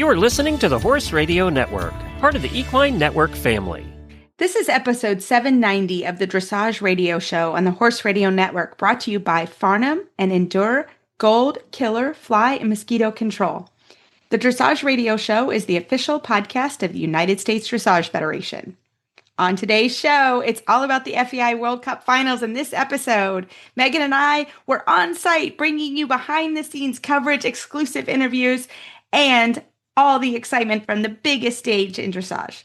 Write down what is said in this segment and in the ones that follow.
You are listening to the Horse Radio Network, part of the Equine Network family. This is episode 790 of the Dressage Radio Show on the Horse Radio Network, brought to you by Farnham and Endure Gold Killer Fly and Mosquito Control. The Dressage Radio Show is the official podcast of the United States Dressage Federation. On today's show, it's all about the FEI World Cup Finals. In this episode, Megan and I were on site bringing you behind-the-scenes coverage, exclusive interviews, and all the excitement from the biggest stage in dressage.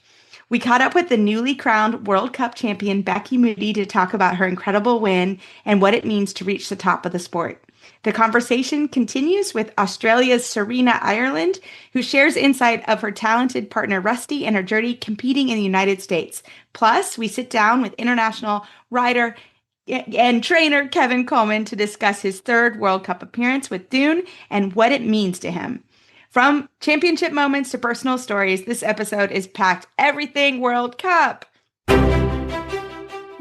We caught up with the newly crowned World Cup champion Becky Moody to talk about her incredible win and what it means to reach the top of the sport. The conversation continues with Australia's Serena Ireland, who shares insight of her talented partner Rusty and her journey competing in the United States. Plus, we sit down with international rider and trainer Kevin Kohmann to discuss his third World Cup appearance with Dune and what it means to him. From championship moments to personal stories, this episode is packed everything World Cup.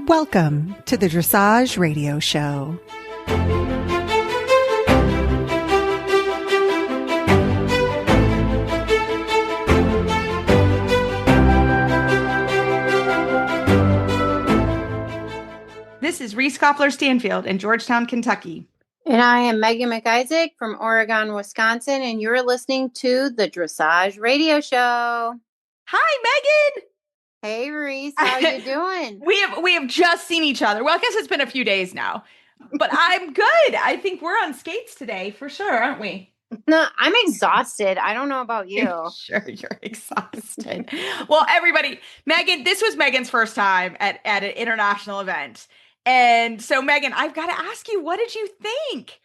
Welcome to the Dressage Radio Show. This is Reese Stanfield in Georgetown, Kentucky. And I am Megan McIsaac from Oregon, Wisconsin, and you're listening to the Dressage Radio Show. Hi, Megan. Hey, Reese. How you doing? We have just seen each other. Well, I guess it's been a few days now, but I'm good. I think we're on skates today for sure, aren't we? No, I'm exhausted. I don't know about you. Sure, you're exhausted. Well, everybody, Megan, this was Megan's first time at an international event. And so, Megan, I've got to ask you, what did you think?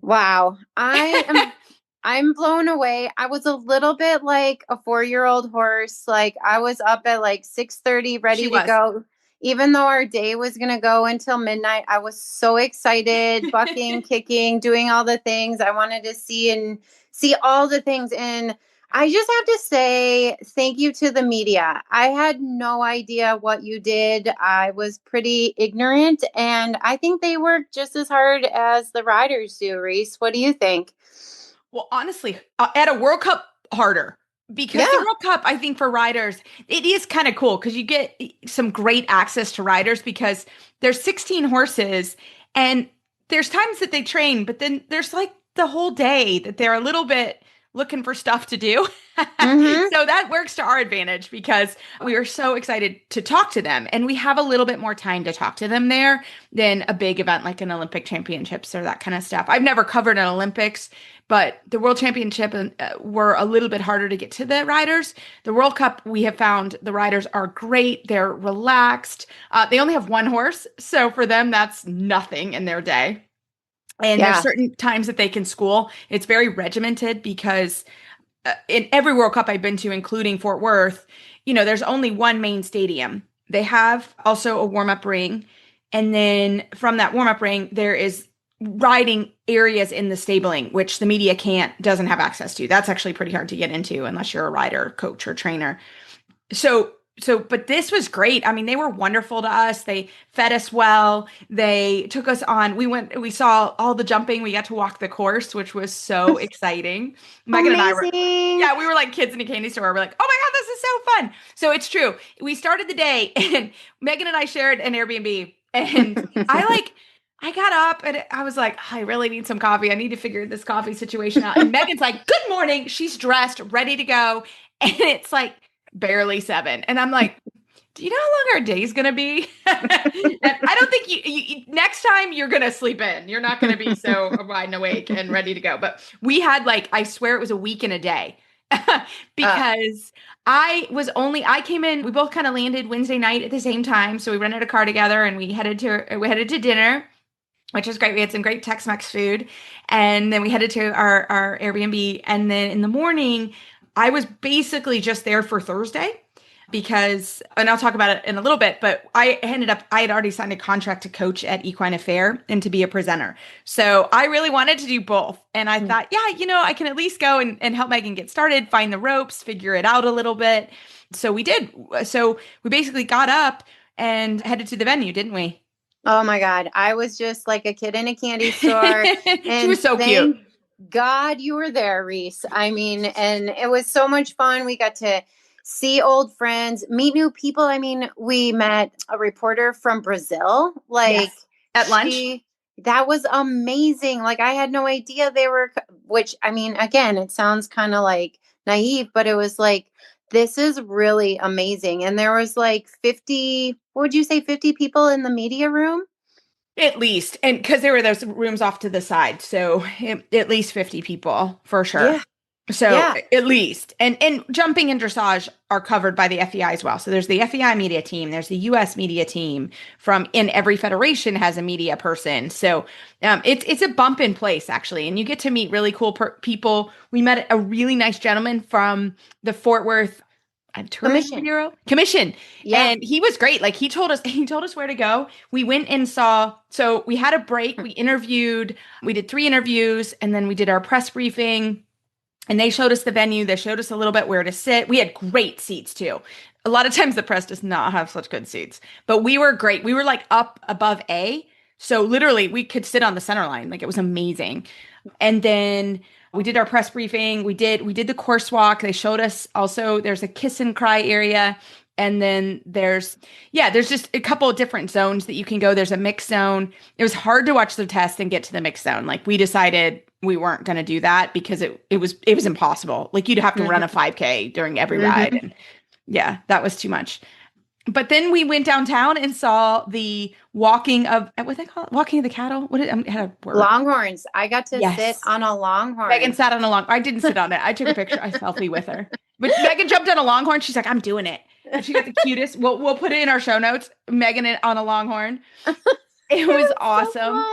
Wow. I'm blown away. I was a little bit like a 4-year-old horse. Like I was up at like 6:30 ready to go. Even though our day was going to go until midnight, I was so excited, bucking, kicking, doing all the things I wanted to see all the things. And I just have to say thank you to the media. I had no idea what you did. I was pretty ignorant, and I think they worked just as hard as the riders do. Reese, what do you think? Well, honestly, at a World Cup, harder. Because the World Cup, I think for riders, it is kind of cool because you get some great access to riders because there's 16 horses and there's times that they train, but then there's like the whole day that they're a little bit looking for stuff to do. Mm-hmm. So that works to our advantage because we are so excited to talk to them. And we have a little bit more time to talk to them there than a big event like an Olympic Championships or that kind of stuff. I've never covered an Olympics, but the World Championship were a little bit harder to get to the riders. The World Cup, we have found the riders are great. They're relaxed. They only have one horse. So for them, that's nothing in their day. And there's certain times that they can school. It's very regimented because in every World Cup I've been to, including Fort Worth, there's only one main stadium. They have also a warm-up ring. And then from that warm-up ring, there is riding areas in the stabling, which the media doesn't have access to. That's actually pretty hard to get into unless you're a rider, coach, or trainer. But this was great. I mean, they were wonderful to us. They fed us well. They took us on. We saw all the jumping. We got to walk the course, which was so exciting. Megan and I we were like kids in a candy store. We're like, oh my God, this is so fun. So it's true. We started the day and Megan and I shared an Airbnb and I got up and I was like, I really need some coffee. I need to figure this coffee situation out. And Megan's like, good morning. She's dressed, ready to go. And it's like, barely 7. And I'm like, do you know how long our day's going to be? And I don't think you next time you're going to sleep in. You're not going to be so wide and awake and ready to go. But we had I swear it was a week and a day because I came in, we both kind of landed Wednesday night at the same time. So we rented a car together and we headed to dinner, which was great. We had some great Tex-Mex food. And then we headed to our Airbnb. And then in the morning, I was basically just there for Thursday because, and I'll talk about it in a little bit, but I had already signed a contract to coach at Equine Affair and to be a presenter. So I really wanted to do both. And I thought, I can at least go and help Megan get started, find the ropes, figure it out a little bit. So we did. So we basically got up and headed to the venue, didn't we? Oh my God. I was just like a kid in a candy store. She was so cute. God you were there, Reese. I mean, and it was so much fun. We got to see old friends, meet new people. I mean, we met a reporter from Brazil, like at lunch. That was amazing. Like I had no idea they were, which I mean, again, it sounds kind of like naive, but it was like, this is really amazing. And there was like 50, what would you say, 50 people in the media room? At least. And because there were those rooms off to the side. So at least 50 people for sure. Yeah. So at least. And jumping and dressage are covered by the FEI as well. So there's the FEI media team. There's the US media team in every federation has a media person. So it's a bump in place actually. And you get to meet really cool people. We met a really nice gentleman from the Fort Worth Tourism Bureau Commission. Yeah. And he was great. Like he told us where to go. We went and so we had a break. We did 3 interviews and then we did our press briefing and they showed us the venue. They showed us a little bit where to sit. We had great seats too. A lot of times the press does not have such good seats, but we were great. We were like up above A. So literally we could sit on the center line. Like it was amazing. And then we did our press briefing. We did the course walk. They showed us also there's a kiss and cry area. And then there's just a couple of different zones that you can go. There's a mixed zone. It was hard to watch the test and get to the mixed zone. Like we decided we weren't going to do that because it was impossible. Like you'd have to run a 5K during every ride. And yeah, that was too much. But then we went downtown and saw the walking of what they call it? Walking of the cattle. Longhorns. I got to sit on a longhorn. Megan sat on a longhorn. I didn't sit on it. I took a picture, a selfie with her. But Megan jumped on a longhorn. She's like, I'm doing it. And she got the cutest. We'll put it in our show notes. Megan on a longhorn. It was awesome.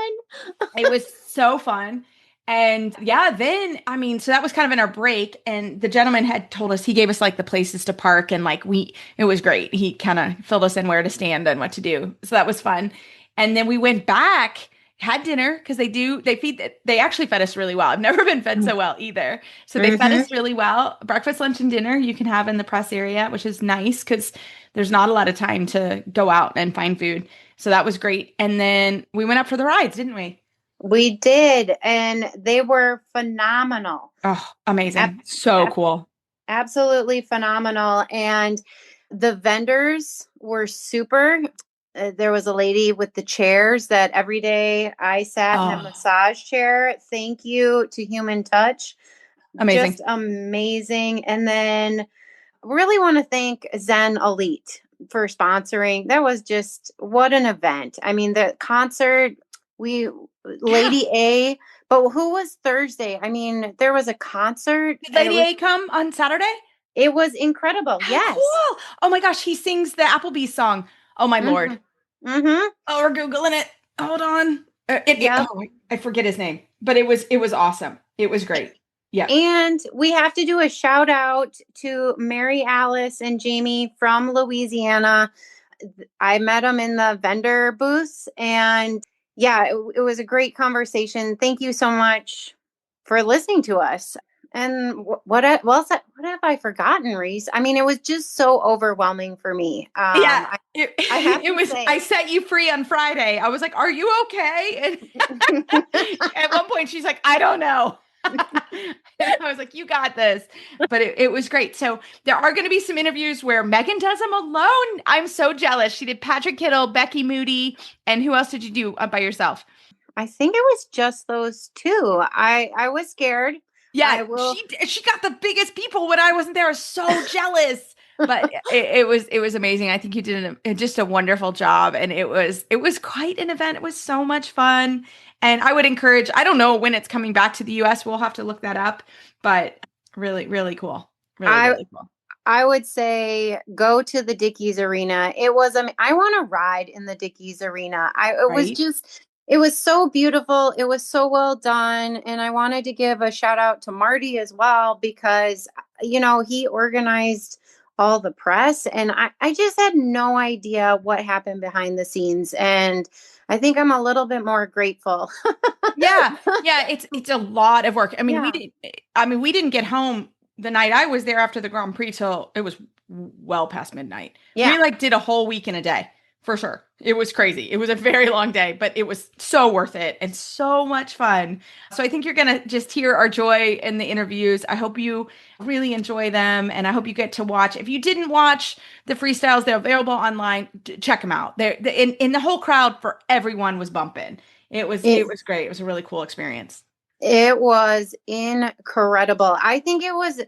So it was so fun. And yeah, then, I mean, so that was kind of in our break and the gentleman had told us, he gave us like the places to park and like it was great. He kind of filled us in where to stand and what to do. So that was fun. And then we went back, had dinner because they actually fed us really well. I've never been fed so well either. So they fed us really well. Breakfast, lunch, and dinner you can have in the press area, which is nice because there's not a lot of time to go out and find food. So that was great. And then we went up for the rides, didn't we? We did, and they were phenomenal. Oh, amazing. So cool. Absolutely phenomenal. And the vendors were super. There was a lady with the chairs that every day I sat in a massage chair. Thank you to Human Touch. Amazing. Just amazing. And then really want to thank Zen Elite for sponsoring. That was just, what an event. I mean, the concert, Lady A, but who was Thursday? I mean, there was a concert. Did Lady A come on Saturday? It was incredible. Yes. Cool. Oh my gosh, he sings the Applebee's song. Oh my Lord. Oh, we're Googling it. Hold on. I forget his name, but it was awesome. It was great. Yeah. And we have to do a shout out to Mary Alice and Jamie from Louisiana. I met them in the vendor booths and yeah, it was a great conversation. Thank you so much for listening to us. And what have I forgotten, Reese? I mean, it was just so overwhelming for me. I set you free on Friday. I was like, "Are you okay?" And at one point, she's like, "I don't know." I was like, you got this. But it was great. So there are going to be some interviews where Megan does them alone. I'm so jealous. She did Patrick Kittle, Becky Moody, and who else did you do by yourself? I think it was just those two. I was scared. Yeah, she got the biggest people when I wasn't there. I was so jealous. But it was amazing. I think you did just a wonderful job. And it was quite an event. It was so much fun. And I would encourage, I don't know when it's coming back to the US. We'll have to look that up. But really, really cool. Really cool. I would say go to the Dickies Arena. It was, I want to ride in the Dickies Arena. It was so beautiful. It was so well done. And I wanted to give a shout out to Marty as well, because, he organized all the press and I just had no idea what happened behind the scenes. And I think I'm a little bit more grateful. Yeah. It's a lot of work. We didn't get home the night I was there after the Grand Prix till it was well past midnight. Yeah. We did a whole week in a day For sure. It was crazy. It was a very long day, but it was so worth it and so much fun. So I think you're going to just hear our joy in the interviews. I hope you really enjoy them, and I hope you get to watch. If you didn't watch the freestyles, they're available online. Check them out. They're in the whole crowd for everyone was bumping. It was great. It was a really cool experience. It was incredible. I think it was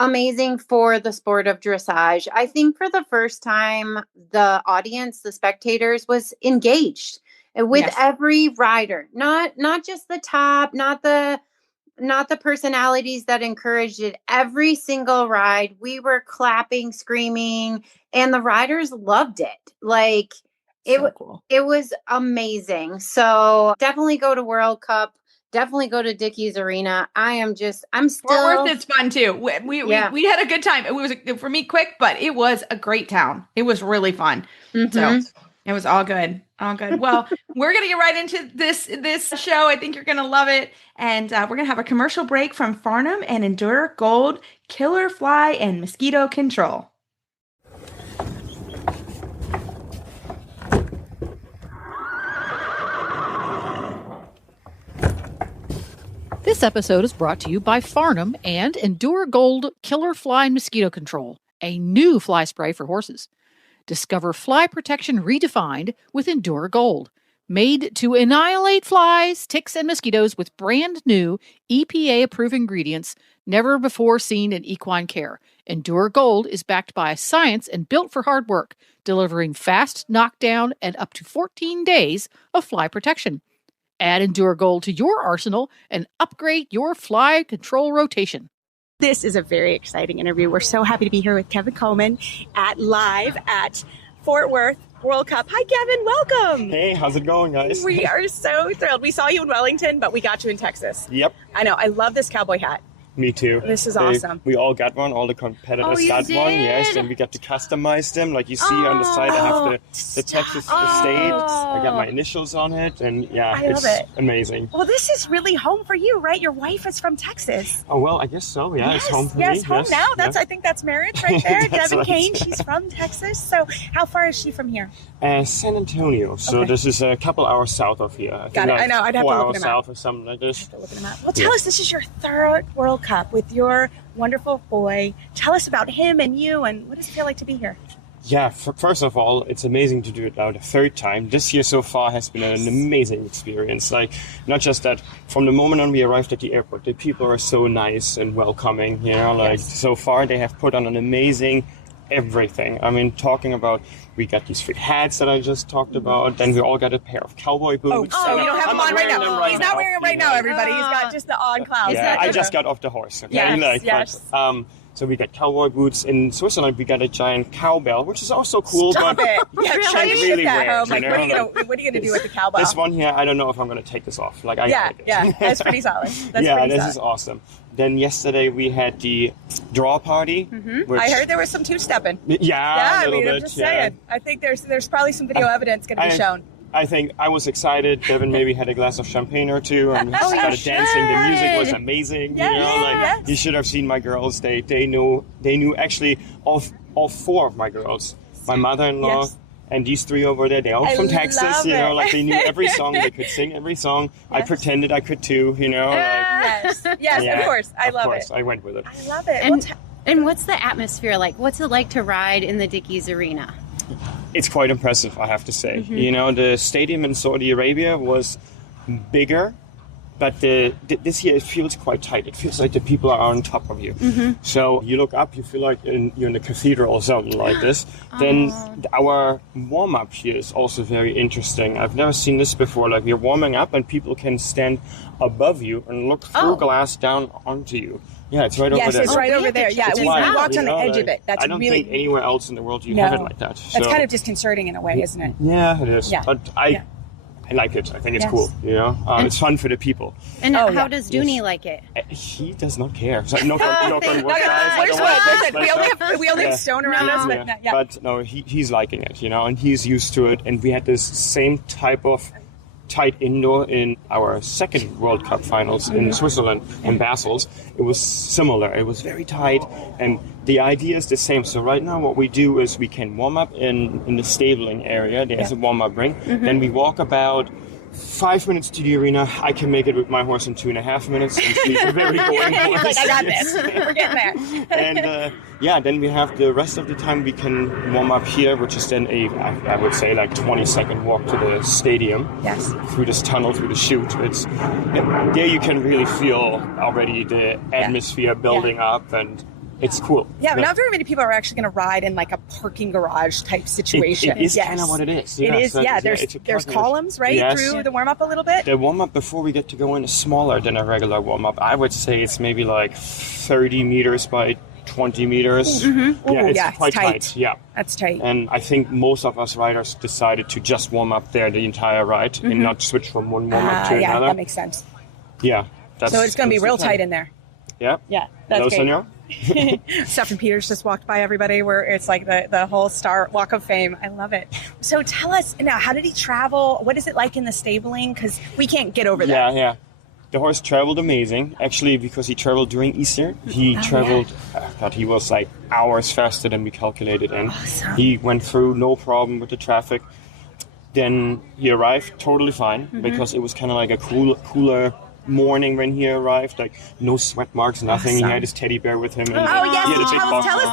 amazing for the sport of dressage. I think for the first time, the audience, the spectators, was engaged with every rider, not just the top, not the personalities that encouraged it. Every single ride, we were clapping, screaming, and the riders loved it. Like Cool. It was amazing. So definitely go to World Cup. Definitely go to Dickies Arena. I'm still. Fort Worth is fun too. We had a good time. It was, for me, quick, but it was a great town. It was really fun. Mm-hmm. So it was all good. All good. Well, we're going to get right into this show. I think you're going to love it. And we're going to have a commercial break from Farnham and Endure Gold Killer Fly and Mosquito Control. This episode is brought to you by Farnham and Endure Gold Killer Fly and Mosquito Control, a new fly spray for horses. Discover fly protection redefined with Endure Gold, made to annihilate flies, ticks, and mosquitoes with brand new EPA-approved ingredients never before seen in equine care. Endure Gold is backed by science and built for hard work, delivering fast knockdown and up to 14 days of fly protection. Add Endure Gold to your arsenal and upgrade your fly control rotation. This is a very exciting interview. We're so happy to be here with Kevin Kohmann live at Fort Worth World Cup. Hi, Kevin. Welcome. Hey, how's it going, guys? We are so thrilled. We saw you in Wellington, but we got you in Texas. Yep. I know. I love this cowboy hat. Me too. This is awesome. We all got one. All the competitors got one. Yes, and we got to customize them. Like you see on the side, I have the Texas State. I got my initials on it, and it's amazing. Well, this is really home for you, right? Your wife is from Texas. Oh, well, I guess so. Yeah, it's home for me. Yes, home now. I think that's marriage right there. Kevin right. Kane, she's from Texas. So how far is she from here? San Antonio. So this is a couple hours south of here. Got it. I know. I'd have to look at a map. 4 hours south or something like this. Well, tell us, this is your third World Cup with your wonderful boy. Tell us about him and you, and what does it feel like to be here? Yeah, first of all, it's amazing to do it now the third time. This year so far has been an amazing experience. Like, not just that, from the moment on we arrived at the airport, the people are so nice and welcoming, you know, like so far they have put on an amazing everything. I mean, talking about, we got these free hats that I just talked about, then we all got a pair of cowboy boots. Oh, you don't have them on right now. He's not wearing them right now, everybody. He's got just the on clouds. Yeah, I just got off the horse. Okay? Yes. So we got cowboy boots. In Switzerland, we got a giant cowbell, which is also cool. Stop but it. really weird. What are you going to do with the cowbell? This one here, I don't know if I'm going to take this off. Like, I like it. Yeah, that's pretty solid. This is awesome. Then yesterday we had the draw party. Mm-hmm. I heard there was some two-stepping. Yeah, a little bit. I'm just saying. I think there's probably some video evidence going to be shown. I think I was excited. Kevin maybe had a glass of champagne or two and started dancing. The music was amazing. You should have seen my girls. They knew actually all 4 of my girls. My mother-in-law and these 3 over there. They're all from Texas. You know, like they knew every song. They could sing every song. I pretended I could too. You know. Yes, of course. I love it. I went with it. I love it. And what's the atmosphere like? What's it like to ride in the Dickies Arena? It's quite impressive, I have to say. Mm-hmm. You know, the stadium in Saudi Arabia was bigger, but this year it feels quite tight. It feels like the people are on top of you. Mm-hmm. So you look up, you feel like you're in a cathedral or something like this. Then our warm-up here is also very interesting. I've never seen this before. Like, we're warming up and people can stand above you and look through glass down onto you. Yeah, it's right over there. Yes, it's right over there. Yeah, we walked on the edge of it. That's I don't really... think anywhere else in the world you have it like that. That's kind of disconcerting in a way, isn't it? Yeah, it is. Yeah. But I like it. I think it's cool. You know, it's fun for the people. And how does Dooney like it? He does not care. So, knock on wood, we only have stone around us. But no, he's liking it. You know, and he's used to it. And we had this same type of tight indoor in our second World Cup finals in Switzerland, in Basel. It was similar. It was very tight, and the idea is the same. So right now what we do is we can warm up in the stabling area. There's a warm-up ring. Then we walk about 5 minutes to the arena. I can make it with my horse in 2.5 minutes. Since he's a very boring horse. Like, I got this. We're getting there. And then we have the rest of the time we can warm up here, which is then I would say like 20-second walk to the stadium. Yes. Through this tunnel, through the chute. There you can really feel already the atmosphere building up, and it's cool. Yeah, but not very many people are actually going to ride in like a parking garage type situation. It is kind of what it is. It is, yeah. There's columns, right, through the warm-up a little bit? The warm-up before we get to go in is smaller than a regular warm-up. I would say it's maybe like 30 meters by 20 meters. It's quite tight. Yeah. That's tight. And I think most of us riders decided to just warm up there the entire ride and not switch from one warm-up to another. Yeah, that makes sense. Yeah. So it's going to be real tight in there. Yeah. Yeah, that's Hello, great. Senor. Stephen Peters just walked by everybody, where it's like the whole star walk of fame. I love it. So tell us now, how did he travel? What is it like in the stabling? Because we can't get over there. Yeah. The horse traveled amazing, actually, because he traveled during Easter. He traveled, he was like hours faster than we calculated, and he went through no problem with the traffic. Then he arrived totally fine, because it was kind of like a cooler morning when he arrived, like no sweat marks, nothing. He had his teddy bear with him. And tell us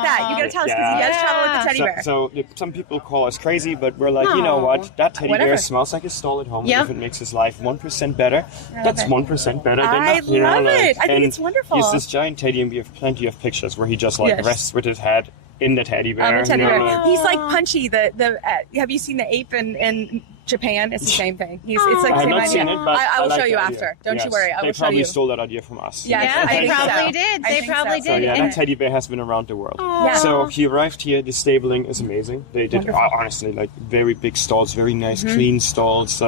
that. You got to tell us, because he does travel with the teddy bear. So some people call us crazy, but we're like, you know what? That teddy bear smells like a stall at home. If it makes his life 1% better, that's 1% better than nothing. I love it. I think it's wonderful. He's this giant teddy, and we have plenty of pictures where he just rests with his head in the teddy bear. He's like Punchy. Have you seen the ape in Japan? It's the same thing. It's like the same idea. I will show you after. Don't you worry. I will show you. They probably stole that idea from us. Yeah, they probably did. They probably did. So that teddy bear has been around the world. So he arrived here. The stabling is amazing. They did honestly like very big stalls, very nice, clean stalls.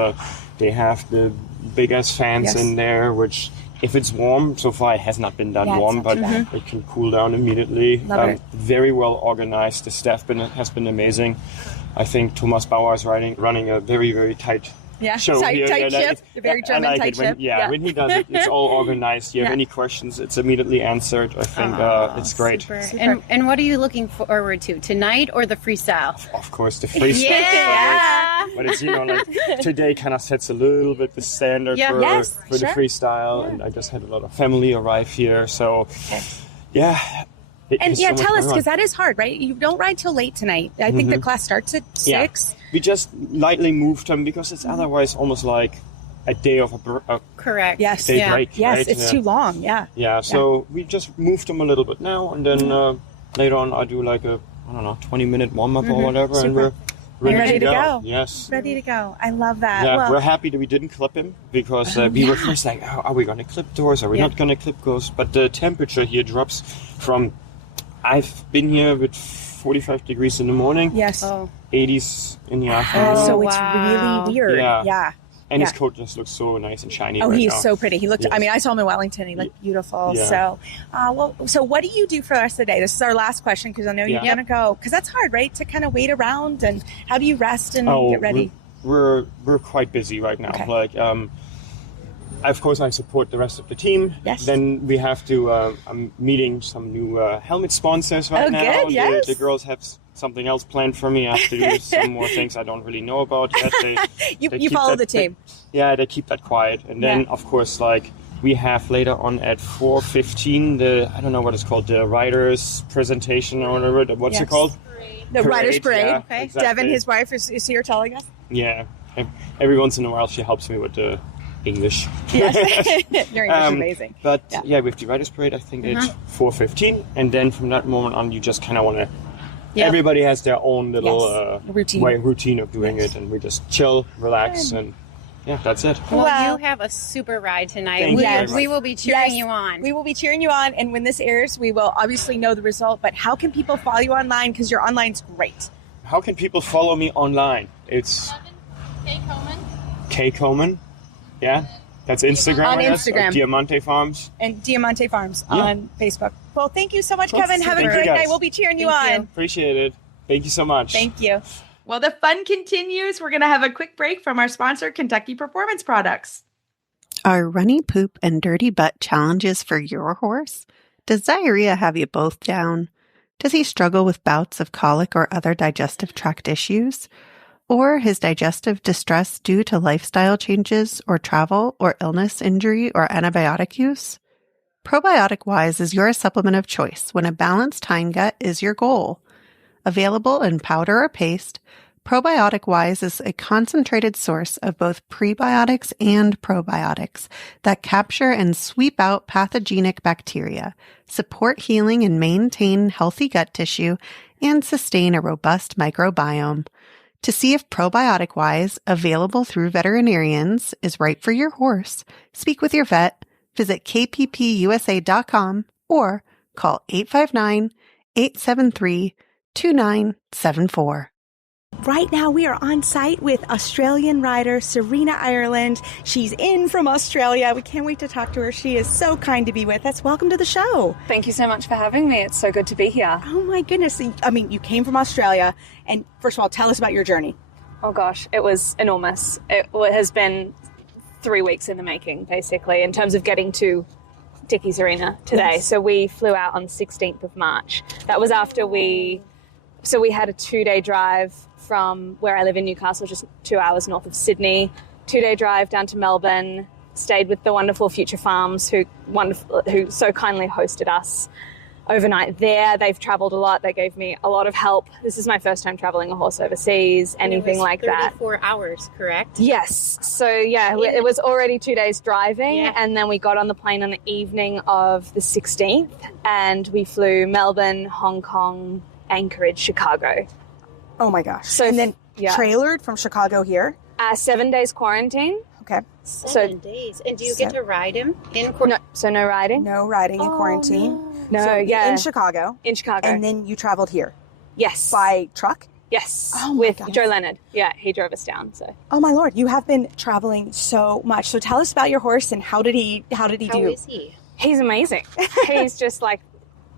They have the big ass fans in there, which, if it's warm, so far it has not been that warm, but it can cool down immediately. Very well organized. The staff has been amazing. I think Thomas Bauer is running a very, very tight show here. Tight ship. The very German tight ship. When he does it, it's all organized. You have any questions, it's immediately answered. I think it's great. Super. And what are you looking forward to, tonight or the freestyle? Of course, the freestyle. But it's, like today kind of sets a little bit the standard for the freestyle. And I just had a lot of family arrive here. So, tell us, because that is hard, right? You don't ride till late tonight. I think the class starts at 6. We just lightly moved them because it's otherwise almost like a day of a correct. Yes. Day break. Yes, right? it's too long. Yeah. Yeah. So we just moved them a little bit now, and then later on I do like a 20-minute warm up or whatever, and we're ready to go. Yes. Ready to go. I love that. Yeah, we're happy that we didn't clip him, because we were first like, are we going to clip doors? Are we not going to clip doors? But the temperature here drops from, I've been here with 45 degrees in the morning. Yes. 80s in the afternoon. So it's really weird. Yeah. And his coat just looks so nice and shiny. He is so pretty. He looked, I mean, I saw him in Wellington. He looked beautiful. Yeah. So what do you do for the rest of the day? This is our last question, because I know you're going to go. Because that's hard, right? To kind of wait around, and how do you rest and get ready? We're quite busy right now. Okay. Like, of course, I support the rest of the team. Yes. Then we have to, I'm meeting some new helmet sponsors right now. Good, yes. The girls have something else planned for me. I have to do some more things I don't really know about yet. You follow the team. They keep that quiet. And then, of course, like, we have later on at 4:15 I don't know what it's called, the riders presentation or whatever. What's it called? The riders parade. Yeah, okay. Exactly. Devin, his wife, is here telling us. Yeah. Every once in a while, she helps me with the English. Yes. Your English is amazing. But with the riders parade, I think it's 4:15, and then from that moment on, you just kind of want to. Everybody has their own little routine of doing it, and we just chill, relax, and that's it. Well, you have a super ride tonight. Thank you very much. We will be cheering you on. We will be cheering you on, and when this airs, we will obviously know the result. But how can people follow you online? Because your online's great. How can people follow me online? It's K Kohmann. Yeah, that's Instagram. On Instagram. Diamante Farms. And Diamante Farms on Facebook. Well, thank you so much, Kevin. Have a great night. We'll be cheering you on. Appreciate it. Thank you so much. Thank you. Well, the fun continues. We're going to have a quick break from our sponsor, Kentucky Performance Products. Are runny poop and dirty butt challenges for your horse? Does diarrhea have you both down? Does he struggle with bouts of colic or other digestive tract issues? Or his digestive distress due to lifestyle changes or travel or illness, injury, or antibiotic use? Probiotic Wise is your supplement of choice when a balanced hindgut is your goal. Available in powder or paste, Probiotic Wise is a concentrated source of both prebiotics and probiotics that capture and sweep out pathogenic bacteria, support healing and maintain healthy gut tissue, and sustain a robust microbiome. To see if Probiotic Wise, available through veterinarians, is right for your horse, speak with your vet, visit kppusa.com, or call 859-873-2974. Right now, we are on site with Australian rider Serena Ireland. She's in from Australia. We can't wait to talk to her. She is so kind to be with us. Welcome to the show. Thank you so much for having me. It's so good to be here. Oh my goodness. I mean, you came from Australia. And first of all, tell us about your journey. Oh gosh, it was enormous. It has been 3 weeks in the making, basically, in terms of getting to Dickey's Arena today. Yes. So we flew out on the 16th of March. That was after we had a 2-day drive from where I live in Newcastle, just 2 hours north of Sydney, 2-day drive down to Melbourne, stayed with the wonderful Future Farms who so kindly hosted us overnight there. They've traveled a lot. They gave me a lot of help. This is my first time traveling a horse overseas, anything like that. 34 hours, correct? Yes. So yeah, it was already 2 days driving, and then we got on the plane on the evening of the 16th, and we flew Melbourne, Hong Kong, Anchorage, Chicago. Oh my gosh. So, and then trailered from Chicago here? 7 days quarantine. Okay. 7 days. And do you get to ride him in quarantine? No, so no riding? No riding in quarantine. No, so in Chicago. In Chicago. And then you traveled here? Yes. By truck? Yes. Oh with gosh. Joe Leonard. Yeah, he drove us down. So. Oh my Lord, you have been traveling so much. So tell us about your horse and how did he do? How is he? He's amazing. He's just like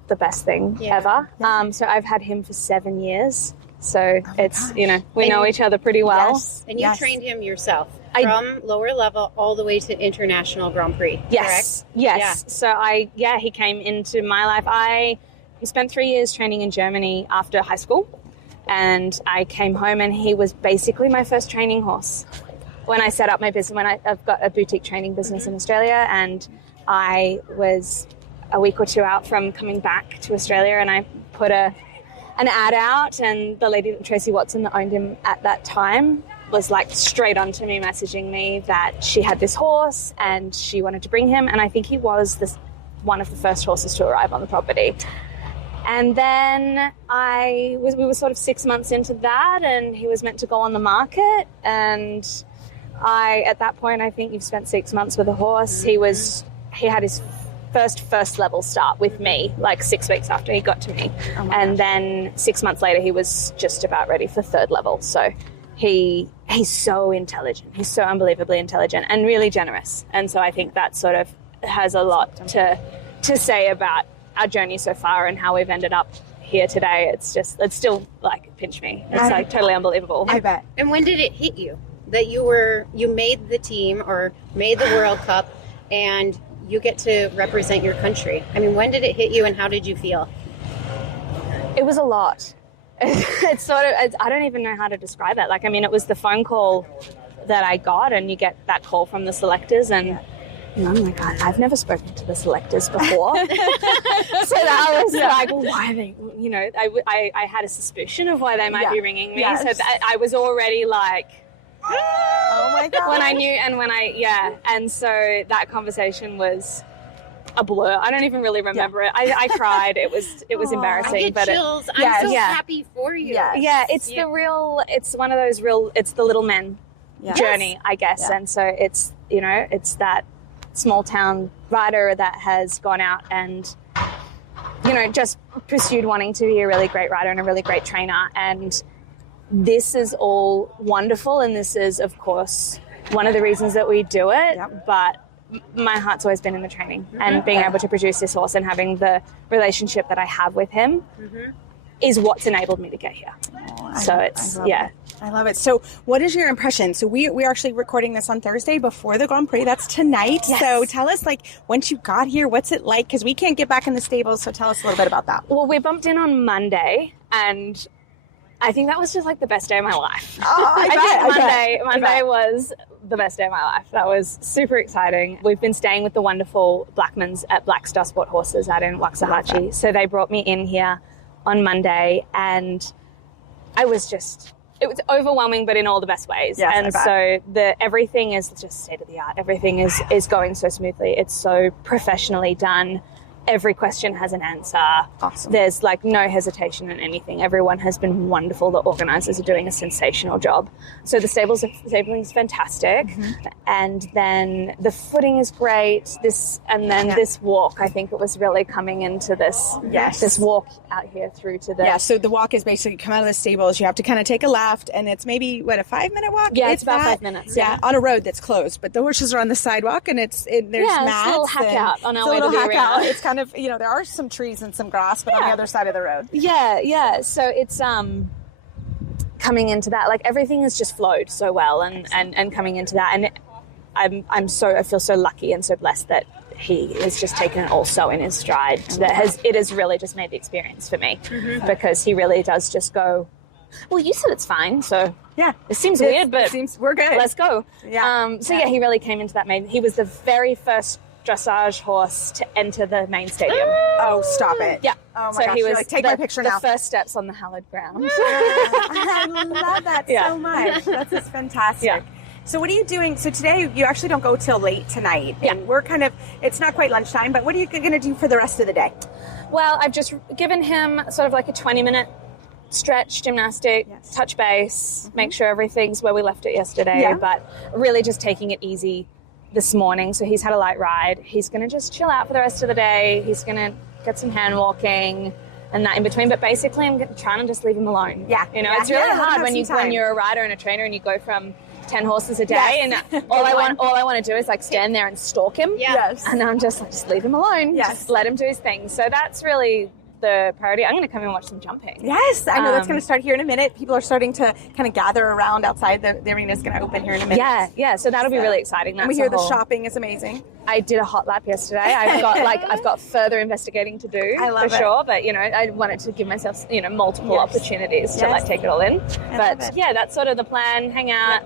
the best thing ever. Yeah. So I've had him for 7 years. So it's, we know each other pretty well. Yes. And you trained him yourself from lower level all the way to international Grand Prix, yes. correct? Yes. Yeah. So he came into my life. He spent 3 years training in Germany after high school. And I came home and he was basically my first training horse. When I set up my business, I've got a boutique training business in Australia, and I was a week or two out from coming back to Australia, and I put an ad out, and the lady, Tracy Watson, that owned him at that time, was like straight on to me, messaging me that she had this horse and she wanted to bring him. And I think he was one of the first horses to arrive on the property. And then we were sort of 6 months into that, and he was meant to go on the market. And at that point, I think you've spent 6 months with a horse. Mm-hmm. He had his first level start with me, like 6 weeks after he got to me. Oh and then 6 months later, he was just about ready for third level. So he's so intelligent. He's so unbelievably intelligent and really generous. And so I think that sort of has a lot to say about our journey so far and how we've ended up here today. It's still like pinch me. It's like totally unbelievable. I bet. And when did it hit you that you made the team or made the World Cup and you get to represent your country? I mean, when did it hit you and how did you feel? It was a lot. It's I don't even know how to describe it. Like, I mean, it was the phone call that I got, and you get that call from the selectors, and I'm like, I've never spoken to the selectors before. So that was like, well, why are they, I had a suspicion of why they might be ringing me. Yes. So I was already like, oh my God. When I knew, and so that conversation was a blur. I don't even really remember it. I cried. It was embarrassing. I get chills. I'm so happy for you. Yes. Yeah, it's one of those it's the little men journey, I guess. Yeah. And so it's, it's that small town rider that has gone out and, just pursued wanting to be a really great rider and a really great trainer. And this is all wonderful. And this is, of course, one of the reasons that we do it. Yep. But my heart's always been in the training and being able to produce this horse and having the relationship that I have with him. Mm-hmm. is what's enabled me to get here. I love it. So what is your impression? So we're actually recording this on Thursday before the Grand Prix. That's tonight. Yes. So tell us, like, once you got here, what's it like? Because we can't get back in the stables. So tell us a little bit about that. Well, we bumped in on Monday, and I think that was just like the best day of my life. Monday was the best day of my life. That was super exciting. We've been staying with the wonderful Blackmans at Black Star Sport Horses out in Waxahachie. So they brought me in here on Monday, and it was overwhelming, but in all the best ways. Yes, and so everything is just state of the art. Everything is going so smoothly. It's so professionally done. Every question has an answer. Awesome. There's like no hesitation in anything. Everyone has been wonderful. The organizers are doing a sensational job. So the stabling is fantastic. Mm-hmm. And then the footing is great. This walk, I think it was really coming into this walk out here through to the... Yeah, so the walk is basically come out of the stables. You have to kind of take a left, and it's maybe, a 5-minute walk? Yeah, it's about 5 minutes. Yeah, on a road that's closed. But the horses are on the sidewalk, and there's mats. It's a little hack out on our way to the arena. It's kind of, there are some trees and some grass, but on the other side of the road. Yeah. So it's coming into that, like everything has just flowed so well, and coming into that, and I feel so lucky and so blessed that he has just taken it all so in his stride. It has really just made the experience for me, because he really does just go, well, you said it's fine, so it seems weird, but we're good. Let's go. He really came into that he was the very first dressage horse to enter the main stadium. Oh, stop it. Yeah. Oh my gosh. He was take my picture now. The first steps on the hallowed ground. I love that so much. That's just fantastic. Yeah. So what are you doing? So today you actually don't go till late tonight. Yeah. And we're it's not quite lunchtime, but what are you going to do for the rest of the day? Well, I've just given him sort of like a 20-minute stretch, gymnastic, touch base, make sure everything's where we left it yesterday, but really just taking it easy this morning. So he's had a light ride. He's going to just chill out for the rest of the day. He's going to get some hand walking and that in between. But basically, I'm trying to just leave him alone. Yeah. It's really hard when you're a rider and a trainer and you go from 10 horses a day, and all I want to do is like stand there and stalk him. Yes. And I'm just like, just leave him alone. Yes. Just let him do his thing. So that's really the priority. I'm going to come and watch some jumping. Yes, I know that's going to start here in a minute. People are starting to kind of gather around outside. The arena is going to open here in a minute. Yeah. So that'll be really exciting. And we hear the shopping is amazing. I did a hot lap yesterday. I've got further investigating to do. I love for sure. But I wanted to give myself multiple opportunities to take it all in. But that's sort of the plan. Hang out,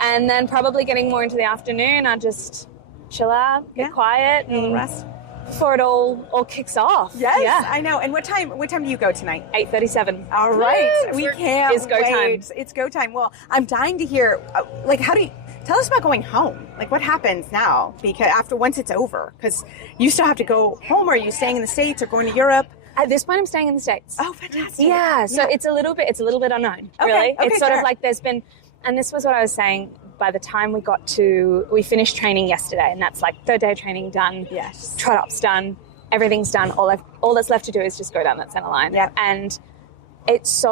and then probably getting more into the afternoon. I'll just chill out, get quiet, and rest before it all kicks off. Yes, yeah. I know. And what time do you go tonight? 8:37. All right. We can't It's go wait. time. It's go time. Well, I'm dying to hear, how do you, tell us about going home. Like, what happens now? Because once it's over, because you still have to go home, or are you staying in the States or going to Europe? At this point, I'm staying in the States. Oh, fantastic. Yeah. So it's a little bit unknown, really. Okay, it's sort of like there's been, and this was what I was saying, by the time we finished training yesterday, and that's like third day of training done. Yes. Trot up's done. Everything's done. All that's left to do is just go down that center line. Yep. And it's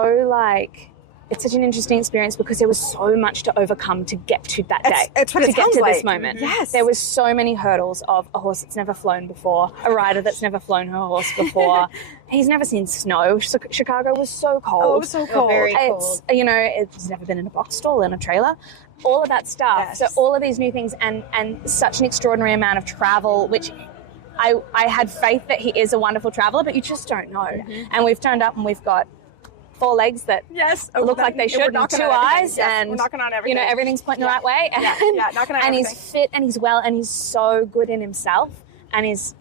it's such an interesting experience because there was so much to overcome to get to that day. It's what it to get to like. this moment. Yes. There was so many hurdles of a horse that's never flown before, a rider that's never flown her horse before. He's never seen snow. Chicago was so cold. Oh, it was so cold. Very cold. It's never been in a box stall, in a trailer. All of that stuff. Yes. So all of these new things and such an extraordinary amount of travel, which I had faith that he is a wonderful traveler, but you just don't know. Mm-hmm. And we've turned up and we've got 4 legs that look like they should, and 2 eyes, and we're knocking on everything. Everything's pointing the right way. And, knocking on and everything. he's fit and he's well and he's so good in himself and he's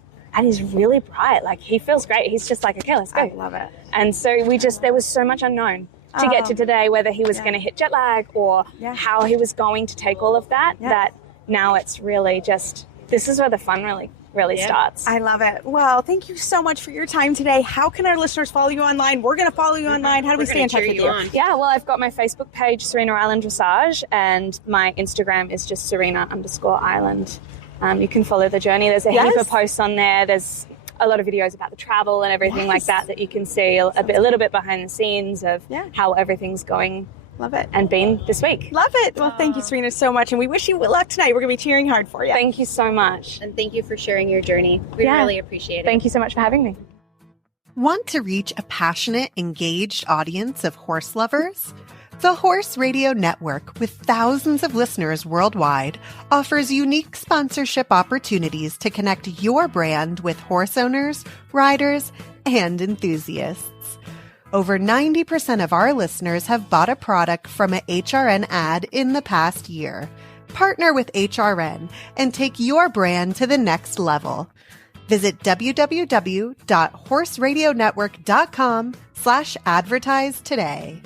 really bright. Like, he feels great. He's just like, okay, let's go. I love it. And so there was so much unknown to get to today, whether he was going to hit jet lag or how he was going to take all of that, that now it's really just, this is where the fun really starts. I love it. Well, thank you so much for your time today. How can our listeners follow you online? We're going to follow you online. How do we stay in touch with you? Yeah, well, I've got my Facebook page, Serena Ireland Dressage, and my Instagram is just Serena_Ireland. You can follow the journey. There's a heap of posts on there. There's a lot of videos about the travel and everything like that you can see a little bit behind the scenes of how everything's going. Love it. And been this week. Love it. Well, thank you, Serena, so much. And we wish you luck tonight. We're going to be cheering hard for you. Thank you so much. And thank you for sharing your journey. We really appreciate it. Thank you so much for having me. Want to reach a passionate, engaged audience of horse lovers? The Horse Radio Network, with thousands of listeners worldwide, offers unique sponsorship opportunities to connect your brand with horse owners, riders, and enthusiasts. Over 90% of our listeners have bought a product from a HRN ad in the past year. Partner with HRN and take your brand to the next level. Visit www.horseradionetwork.com/advertise today.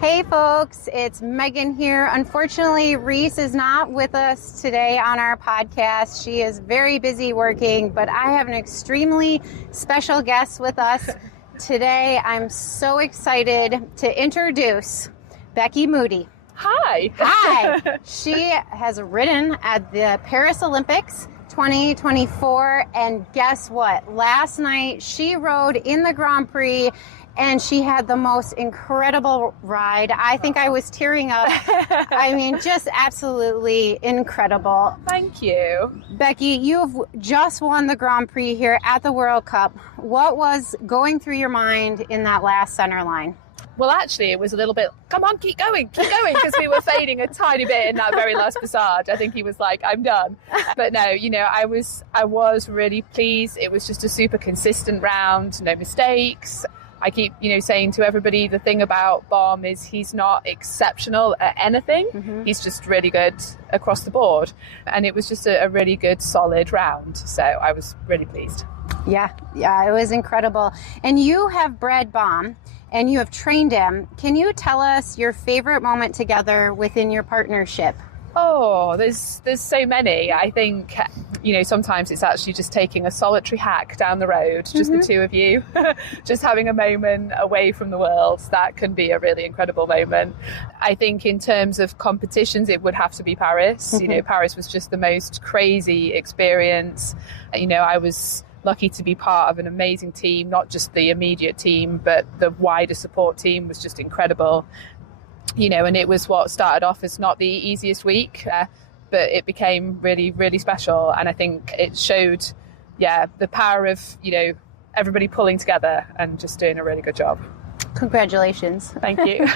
Hey folks, it's Megan here. Unfortunately, Reese is not with us today on our podcast. She is very busy working, but I have an extremely special guest with us today. I'm so excited to introduce Becky Moody. Hi. Hi. She has ridden at the Paris Olympics 2024, and guess what? Last night she rode in the Grand Prix and she had the most incredible ride. I think I was tearing up. I mean, just absolutely incredible. Thank you. Becky, you've just won the Grand Prix here at the World Cup. What was going through your mind in that last center line? Well, actually, it was a little bit, come on, keep going, because we were fading a tiny bit in that very last passage. I think he was like, I'm done. But no, I was really pleased. It was just a super consistent round, no mistakes. I keep, saying to everybody, the thing about Baum is he's not exceptional at anything. Mm-hmm. He's just really good across the board. And it was just a really good, solid round. So I was really pleased. Yeah, it was incredible. And you have bred Baum and you have trained him. Can you tell us your favorite moment together within your partnership? Oh, there's so many. I think, sometimes it's actually just taking a solitary hack down the road, just the two of you, just having a moment away from the world. That can be a really incredible moment. I think in terms of competitions, it would have to be Paris. Paris was just the most crazy experience. I was lucky to be part of an amazing team, not just the immediate team, but the wider support team was just incredible. And it was what started off as not the easiest week, but it became really, really special. And I think it showed, the power of, everybody pulling together and just doing a really good job. Congratulations. Thank you.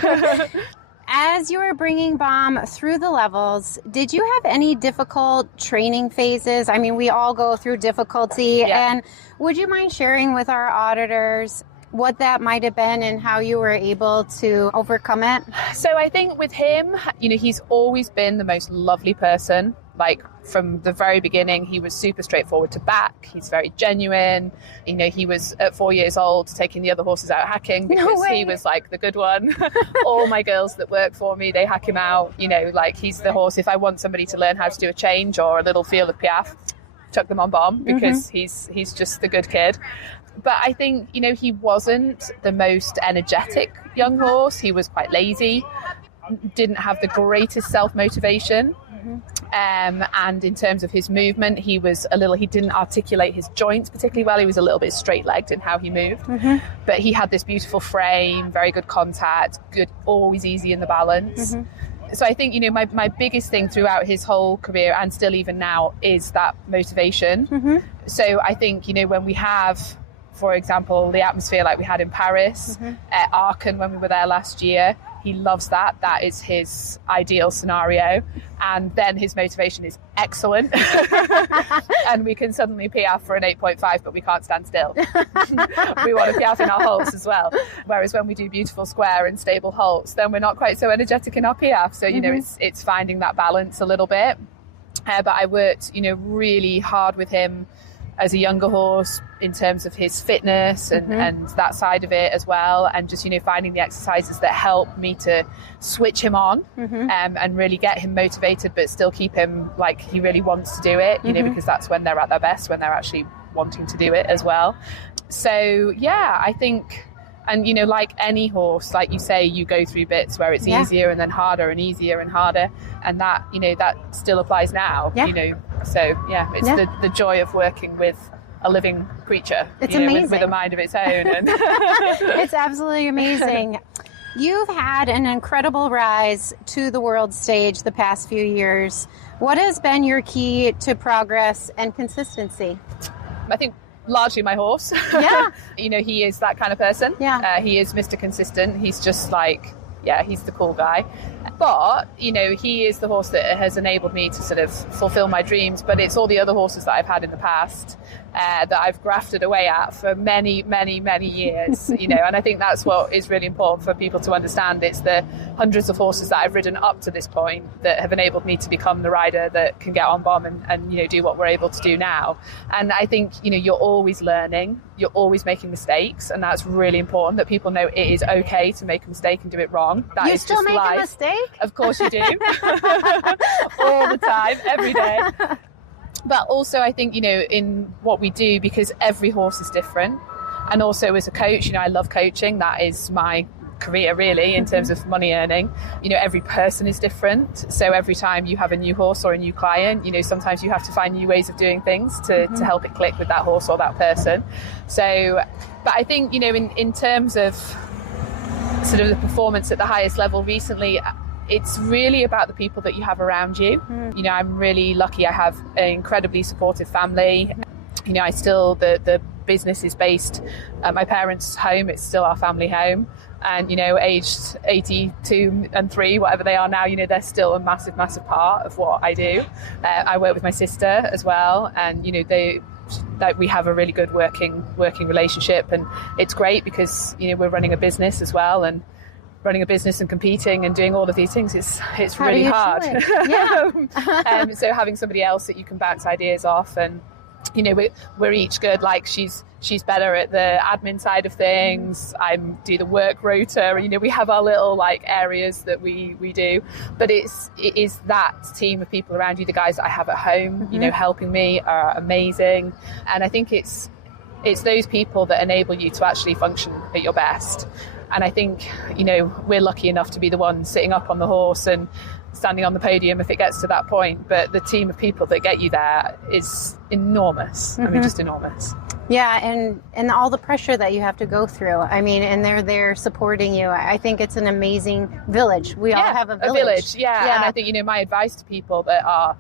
As you were bringing Baum through the levels, did you have any difficult training phases? I mean, we all go through difficulty. Yeah. And would you mind sharing with our auditors what that might have been and how you were able to overcome it? So I think with him, he's always been the most lovely person. Like from the very beginning, he was super straightforward to back. He's very genuine. He was at 4 years old taking the other horses out hacking because he was like the good one. All my girls that work for me, they hack him out. He's the horse. If I want somebody to learn how to do a change or a little feel of piaffe, chuck them on Baum because he's just the good kid. But I think, he wasn't the most energetic young horse. He was quite lazy, didn't have the greatest self-motivation. And in terms of his movement, he didn't articulate his joints particularly well. He was a little bit straight-legged in how he moved. But he had this beautiful frame, very good contact, good, always easy in the balance. So I think, my biggest thing throughout his whole career and still even now is that motivation. So I think, when we have, for example, the atmosphere like we had in Paris, at Aachen when we were there last year, he loves that. That is his ideal scenario. And then his motivation is excellent. And we can suddenly piaffe for an 8.5, but we can't stand still. We want to piaffe in our halts as well. Whereas when we do beautiful square and stable halts, then we're not quite so energetic in our piaffe. So, it's finding that balance a little bit. But I worked, really hard with him as a younger horse in terms of his fitness and that side of it as well, and just finding the exercises that help me to switch him on and really get him motivated but still keep him like he really wants to do it, because that's when they're at their best, when they're actually wanting to do it as well. So I think, and like any horse, like you say, you go through bits where it's easier and then harder and easier and harder, and that that still applies now. So it's the joy of working with a living creature. It's amazing. With a mind of its own. And it's absolutely amazing. You've had an incredible rise to the world stage the past few years. What has been your key to progress and consistency? I think largely my horse. Yeah. He is that kind of person. Yeah. He is Mr. Consistent. He's just like, he's the cool guy. But, he is the horse that has enabled me to sort of fulfill my dreams. But it's all the other horses that I've had in the past that I've grafted away at for many, many, many years, and I think that's what is really important for people to understand. It's the hundreds of horses that I've ridden up to this point that have enabled me to become the rider that can get on bomb and do what we're able to do now. And I think, you're always learning, you're always making mistakes. And that's really important, that people know it is okay to make a mistake and do it wrong. That is still just make life. A mistake? Of course you do. All the time, every day. But also I think, in what we do, because every horse is different. And also as a coach, I love coaching. That is my career really in terms of money earning. Every person is different. So every time you have a new horse or a new client, sometimes you have to find new ways of doing things to help it click with that horse or that person. So, but I think, in terms of sort of the performance at the highest level recently, it's really about the people that you have around you. I'm really lucky. I have an incredibly supportive family. I still, the business is based at my parents' home. It's still our family home. And, aged 82 and 3, whatever they are now, they're still a massive, massive part of what I do. I work with my sister as well. And, we have a really good working relationship. And it's great because, we're running a business as well. And running a business and competing and doing all of these things, it's really hard. Yeah. So having somebody else that you can bounce ideas off, and we're each good. Like she's better at the admin side of things. I do the work rota. We have our little like areas that we do, but it is that team of people around you. The guys that I have at home, helping me are amazing, and I think it's those people that enable you to actually function at your best. And I think, we're lucky enough to be the ones sitting up on the horse and standing on the podium if it gets to that point. But the team of people that get you there is enormous. I mean, just enormous. Yeah, and all the pressure that you have to go through. I mean, and they're there supporting you. I think it's an amazing village. We all have a village. Yeah. And I think, my advice to people that are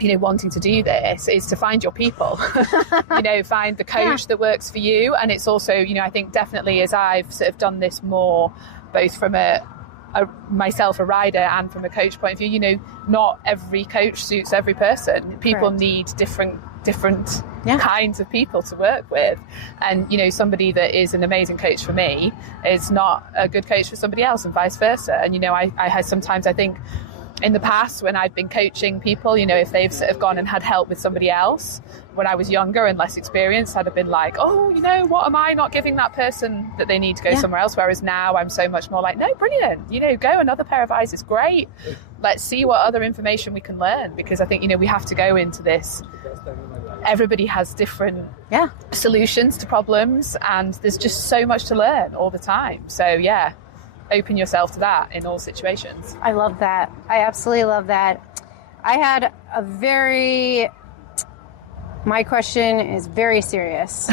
wanting to do this is to find your people, find the coach that works for you. And it's also, I think definitely as I've sort of done this more, both from myself, a rider, and from a coach point of view, not every coach suits every person. People need different kinds of people to work with. And, somebody that is an amazing coach for me is not a good coach for somebody else, and vice versa. And, I had sometimes, I think, in the past when I've been coaching people, if they've sort of gone and had help with somebody else when I was younger and less experienced, I'd have been like, oh, what am I not giving that person that they need to go somewhere else? Whereas now I'm so much more like, no, brilliant, go, another pair of eyes is great. Let's see what other information we can learn, because I think, we have to go into this. Everybody has different solutions to problems, and there's just so much to learn all the time. So open yourself to that in all situations. I love that. I absolutely love that. I had my question is very serious.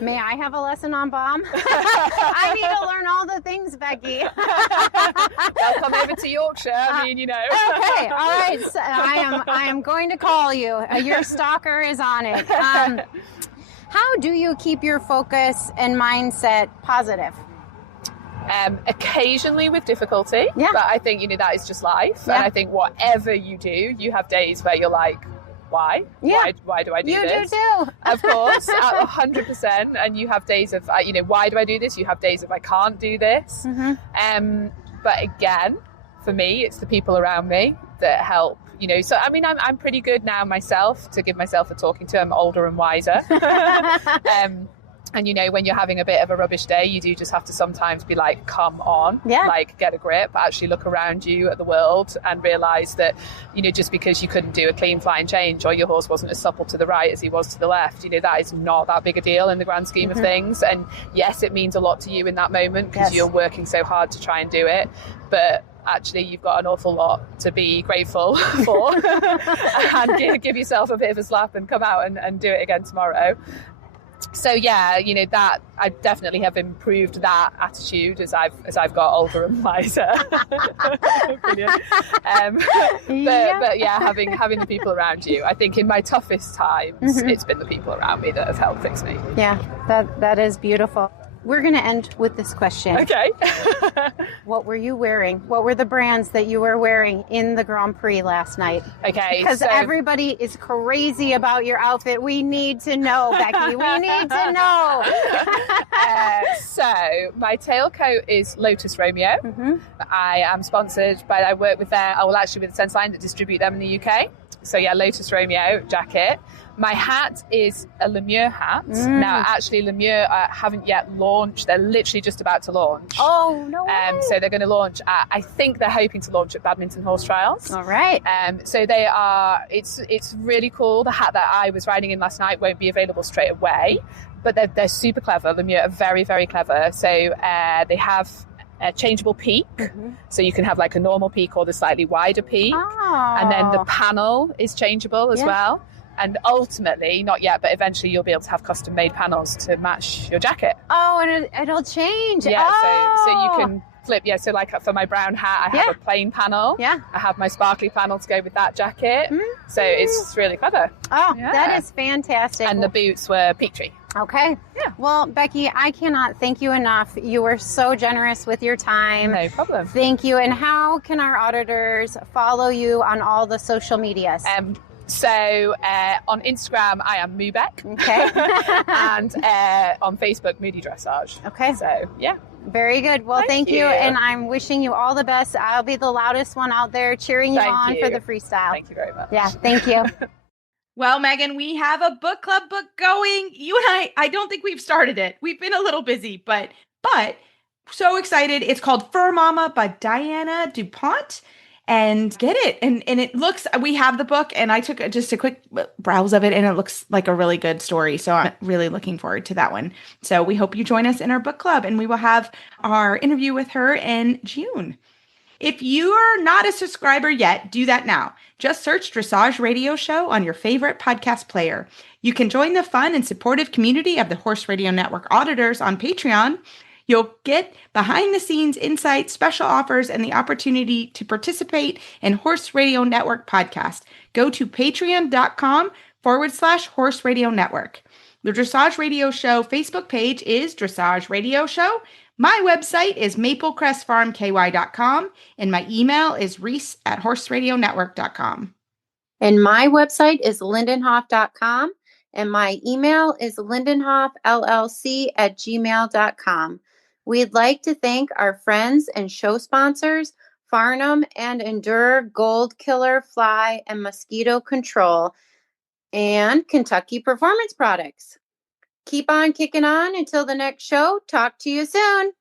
May I have a lesson on bomb? I need to learn all the things, Becky. I'll come over to Yorkshire. Okay, all right. So I am going to call you. Your stalker is on it. How do you keep your focus and mindset positive? Occasionally with difficulty, but I think that is just life. And I think whatever you do, you have days where you're like, why do I do this? You do too. Of course, 100%. And you have days of why do I do this? You have days of I can't do this. But again, for me, it's the people around me that help. So I mean, I'm pretty good now myself to give myself a talking to. I'm older and wiser. And, when you're having a bit of a rubbish day, you do just have to sometimes be like, come on, like get a grip, actually look around you at the world and realise that, just because you couldn't do a clean flying change or your horse wasn't as supple to the right as he was to the left, that is not that big a deal in the grand scheme of things. And yes, it means a lot to you in that moment because you're working so hard to try and do it. But actually, you've got an awful lot to be grateful for and give yourself a bit of a slap and come out and do it again tomorrow. So yeah, that I definitely have improved that attitude as I've got older and wiser. Brilliant. But yeah, having the people around you. I think in my toughest times, it's been the people around me that have helped fix me. Yeah, that is beautiful. We're going to end with this question. Okay. What were you wearing? What were the brands that you were wearing in the Grand Prix last night? Okay. Because everybody is crazy about your outfit. We need to know, Becky. We need to know. So my tailcoat is Lotus Romeo. I am sponsored I work with with the Sense line that distribute them in the UK. So yeah, Lotus Romeo jacket. My hat is a Lemure hat. Now, actually, Lemure haven't yet launched. They're literally just about to launch. Oh, no way. So they're going to launch I think they're hoping to launch at Badminton Horse Trials. All right. So they are, it's really cool. The hat that I was riding in last night won't be available straight away, but they're super clever. Lemure are very, very clever. So they have a changeable peak, so you can have like a normal peak or the slightly wider peak, and then the panel is changeable as well. And ultimately, not yet, but eventually you'll be able to have custom made panels to match your jacket. Oh, and it'll change. Yeah, so you can flip. Yeah, so like for my brown hat, I have a plain panel. Yeah. I have my sparkly panel to go with that jacket. So it's really clever. Oh, that is fantastic. And the boots were Peachtree. Okay. Yeah. Well, Becky, I cannot thank you enough. You were so generous with your time. No problem. Thank you. And how can our auditors follow you on all the social medias? So on Instagram, I am Moobeck. Okay. And on Facebook, Moody Dressage. Okay. So, yeah. Very good. Well, thank you. And I'm wishing you all the best. I'll be the loudest one out there cheering you on for the freestyle. Thank you very much. Yeah, thank you. Well, Megan, we have a book club book going. You and I don't think we've started it. We've been a little busy, but so excited. It's called Fur Mama by Diana DuPont. And get it. And it looks, we have the book, and I took just a quick browse of it, and it looks like a really good story. So I'm really looking forward to that one. So we hope you join us in our book club, and we will have our interview with her in June. If you are not a subscriber yet, do that now. Just search Dressage Radio Show on your favorite podcast player. You can join the fun and supportive community of the Horse Radio Network auditors on Patreon. You'll get behind-the-scenes insights, special offers, and the opportunity to participate in Horse Radio Network podcast. Go to patreon.com/Horse Radio Network. The Dressage Radio Show Facebook page is Dressage Radio Show. My website is maplecrestfarmky.com, and my email is reese@horseradionetwork.com. And my website is lindenhoff.com, and my email is lindenhoffllc@gmail.com. We'd like to thank our friends and show sponsors, Farnham and Endure Gold Killer Fly and Mosquito Control, and Kentucky Performance Products. Keep on kicking on until the next show. Talk to you soon.